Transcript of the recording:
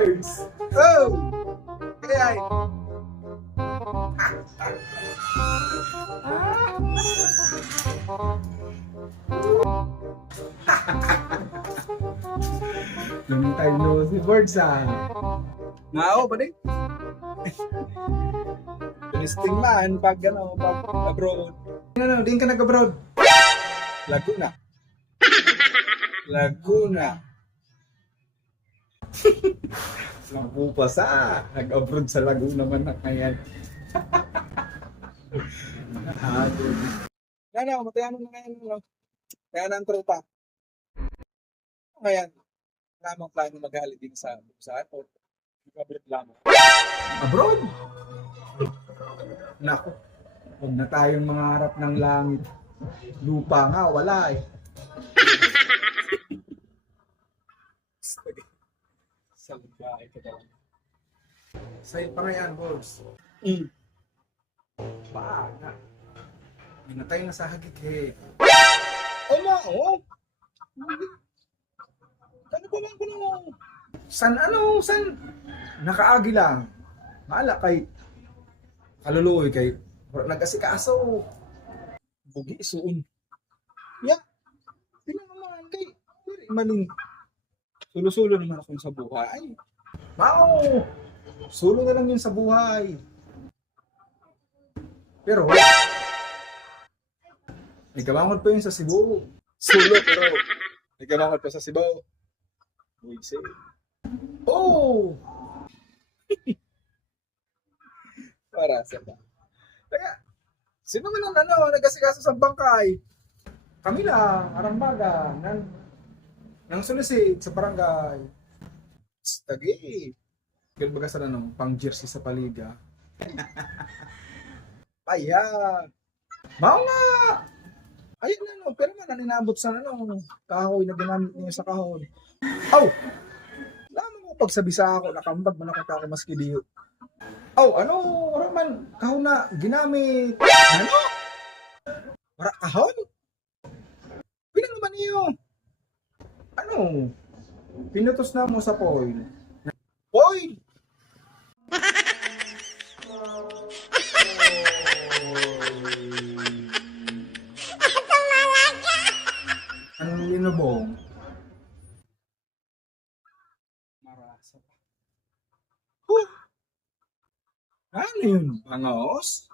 words. Oh! Kaya ay... Ganun tayo no si words ah. Nao ba din? Listing man pag ano, pag abroad. Ano, no, din ka nag-abroad? Laguna. Laguna. Lampu pa sa. Nag-abroad sa Laguna man na ngayon. Yan na, matayan mo na ngayon. Ano? Kaya na ang tropa. Ngayon, lamang plano maghali din sa sa airport. Mag-abroad lamang. abroad? Nako. Huwag na tayong mangarap ng langit. Lupa nga, wala eh. Sa bahay ka daw. Sa'yo pa nga yan, boss. Mm. Paana. Minatay na sa hagik eh. Oo nga, oo. Ano ba lang ko na San ano, san? Nakaagi lang. Maala kay kaluluoy kay nag-asikaso. bugi isuon. Ya. Tingnan naman kay maning sulo-sulo naman ako sa buhay. Mao! Sulo na lang yun sa buhay. Pero, may kabangon pa yun sa Cebu. Sulo pero nagkamakot pa sa Sibaw. Buwise. Oh! Para sa ba? Kaya, sino man ang ano, nag-asikaso sa bangkay? Kami arambaga, nang, nang sulisit sa barangay. Tagi. Kaya baga sa ano, pang jersey sa paliga. Paya. Mao nga! Ayun na, no, pero man, naninabot sa ano, kahoy na ginamit niya sa kahon. Aw! Lamang ko pag sa bisa ako, nakambag man ako ako maski diyo. Aw, ano, Roman, kahon na ginamit. Ano? Para kahon? Pinang naman niyo? Ano? Pinutos na mo sa foil. Foil! Anong linubong? Marasa pa. Ano yun? Bangos?